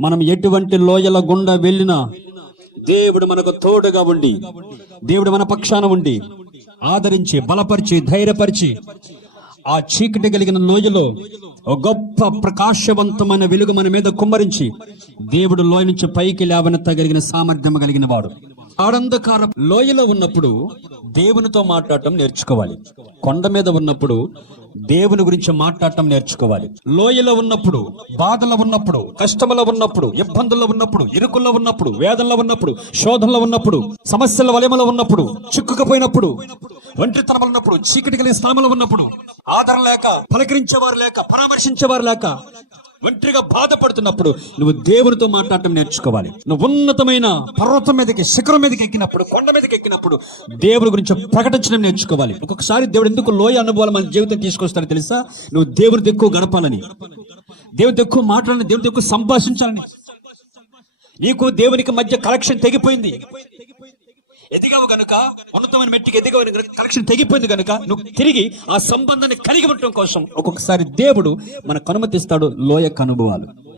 మనం ఎటువంటి లోయల గుండా వెళ్ళినా దేవుడు మనకు తోడుగా ఉండి, దేవుడు మన పక్షాన ఉండి ఆదరించి, బలపరిచి, ధైర్యపరిచి ఆ చీకటి కలిగిన లోయలో ఒక గొప్ప ప్రకాశవంతమైన వెలుగు మన మీద కుమ్మరించి దేవుడు లోయ నుంచి పైకి లేవనెత్తగలిగిన సామర్థ్యం కలిగిన వాడు. ఆడంధకార లోయలో ఉన్నప్పుడు దేవునితో మాట్లాడటం నేర్చుకోవాలి. కొండ మీద ఉన్నప్పుడు దేవుని గురించి మాట్లాడటం నేర్చుకోవాలి. లోయలో ఉన్నప్పుడు, బాధలో ఉన్నప్పుడు, కష్టంలో ఉన్నప్పుడు, ఇబ్బందుల్లో ఉన్నప్పుడు, ఇరుకుల్లో ఉన్నప్పుడు, వేదనలో ఉన్నప్పుడు, శోధనలో ఉన్నప్పుడు, సమస్యల వలయంలో ఉన్నప్పుడు, చిక్కుకుపోయినప్పుడు, ఒంటరితనంలో ఉన్నప్పుడు, చీకటి కలిగిన స్థలంలో ఉన్నప్పుడు, ఆదరణ లేక, పలకరించేవారు లేక, పరామర్శించేవారు లేక, ఒంటరిగా బాధపడుతున్నప్పుడు నువ్వు దేవునితో మాట్లాడటం నేర్చుకోవాలి. నువ్వు ఉన్నతమైన పర్వతం మీదకి, శిఖరం మీదకి ఎక్కినప్పుడు, కొండ మీదకి ఎక్కినప్పుడు దేవుని గురించి ప్రకటించడం నేర్చుకోవాలి. ఒక్కొక్కసారి దేవుడు ఎందుకు లోయ అనుభవాలు మన జీవితం తీసుకొస్తారో తెలుసా? నువ్వు దేవునితో ఎక్కువ గడపాలని, దేవునితో ఎక్కువ మాట్లాడాలని, దేవునితో ఎక్కువ సంభాషించాలని. నీకు దేవునికి మధ్య కనెక్షన్ తెగిపోయింది, ఎదిగావు గనుక, ఉన్నతమైన మెట్టికి ఎదిగావు, కనెక్షన్ తెగిపోయింది గనుక నువ్వు తిరిగి ఆ సంబంధాన్ని కలిగి ఉండటం కోసం ఒక్కొక్కసారి దేవుడు మనకు అనుమతిస్తాడు లోయకు అనుభవాలు.